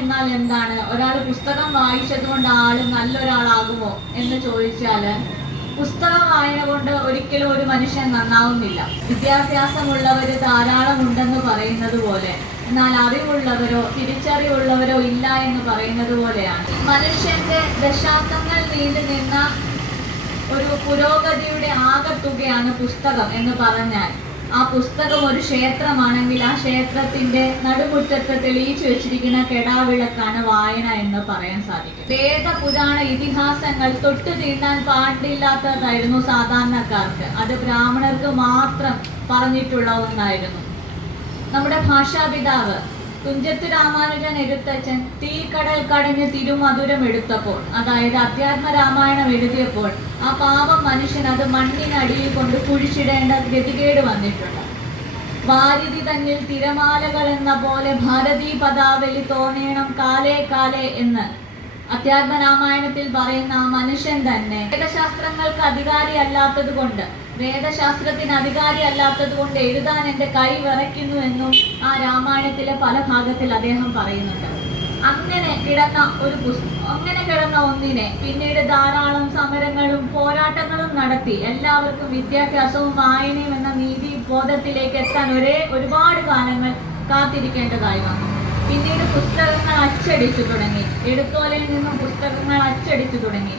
എന്നാൽ എന്താണ്? ഒരാൾ പുസ്തകം വായിച്ചതുകൊണ്ട് ആള് നല്ലൊരാളാകുമോ എന്ന് ചോദിച്ചാല് പുസ്തകം വായന കൊണ്ട് ഒരിക്കലും ഒരു മനുഷ്യൻ നന്നാവുന്നില്ല. വിദ്യാഭ്യാസമുള്ളവർ ധാരാളം ഉണ്ടെന്ന് പറയുന്നത് പോലെ, എന്നാൽ അറിവുള്ളവരോ തിരിച്ചറിവുള്ളവരോ ഇല്ല എന്ന് പറയുന്നത് പോലെയാണ്. മനുഷ്യന്റെ ദശാബ്ദങ്ങൾ നീണ്ടു നിന്ന ഒരു പുരോഗതിയുടെ ആകത്തുകയാണ് പുസ്തകം എന്ന് പറഞ്ഞാൽ, ആ പുസ്തകം ഒരു ക്ഷേത്രമാണെങ്കിൽ ആ ക്ഷേത്രത്തിന്റെ നടുമുറ്റത്ത് തെളിയിച്ചു വെച്ചിരിക്കുന്ന കെടാവിളക്കാണ് വായന എന്ന് പറയാൻ സാധിക്കും. വേദ പുരാണ ഇതിഹാസങ്ങൾ തൊട്ടു തീണ്ടാൻ പാടില്ലാത്തതായിരുന്നു സാധാരണക്കാർക്ക്. അത് ബ്രാഹ്മണർക്ക് മാത്രം പറഞ്ഞിട്ടുള്ള ഒന്നായിരുന്നു. നമ്മുടെ ഭാഷാപിതാവ് തുഞ്ചത്ത് രാമാനുജൻ എഴുത്തച്ഛൻ തീക്കടൽ കടഞ്ഞ് തിരുമധുരം എടുത്തപ്പോൾ, അതായത് അധ്യാത്മ രാമായണം എഴുതിയപ്പോൾ, ആ പാവം മനുഷ്യൻ അത് മണ്ണിനടിയിൽ കൊണ്ട് കുഴിച്ചിടേണ്ട ഗതികേട് വന്നിട്ടുണ്ട്. വാരിധി തന്നിൽ തിരമാലകൾ എന്ന പോലെ ഭാരതീ പദാവലി തോന്നേണം കാലേ കാലേ എന്ന് അധ്യാത്മ രാമായണത്തിൽ പറയുന്ന ആ മനുഷ്യൻ തന്നെ വേദശാസ്ത്രങ്ങൾക്ക് അധികാരി അല്ലാത്തത് കൊണ്ട്, വേദശാസ്ത്രത്തിന് അധികാരി അല്ലാത്തത് കൊണ്ട് എഴുതാൻ എൻ്റെ കൈ വിറയ്ക്കുന്നു എന്നും ആ രാമായണത്തിലെ പല ഭാഗത്തിൽ അദ്ദേഹം പറയുന്നുണ്ട്. അങ്ങനെ കിടന്ന ഒന്നിനെ പിന്നീട് ധാരാളം സമരങ്ങളും പോരാട്ടങ്ങളും നടത്തി എല്ലാവർക്കും വിദ്യാഭ്യാസവും വായനയും എന്ന നീതി ബോധത്തിലേക്ക് എത്താൻ ഒരുപാട് കാലങ്ങൾ കാത്തിരിക്കേണ്ടതായി വന്നു. പിന്നീട് പുസ്തകങ്ങൾ അച്ചടിച്ചു തുടങ്ങി. എഴുത്തോലയിൽ നിന്നും പുസ്തകങ്ങൾ അച്ചടിച്ചു തുടങ്ങി.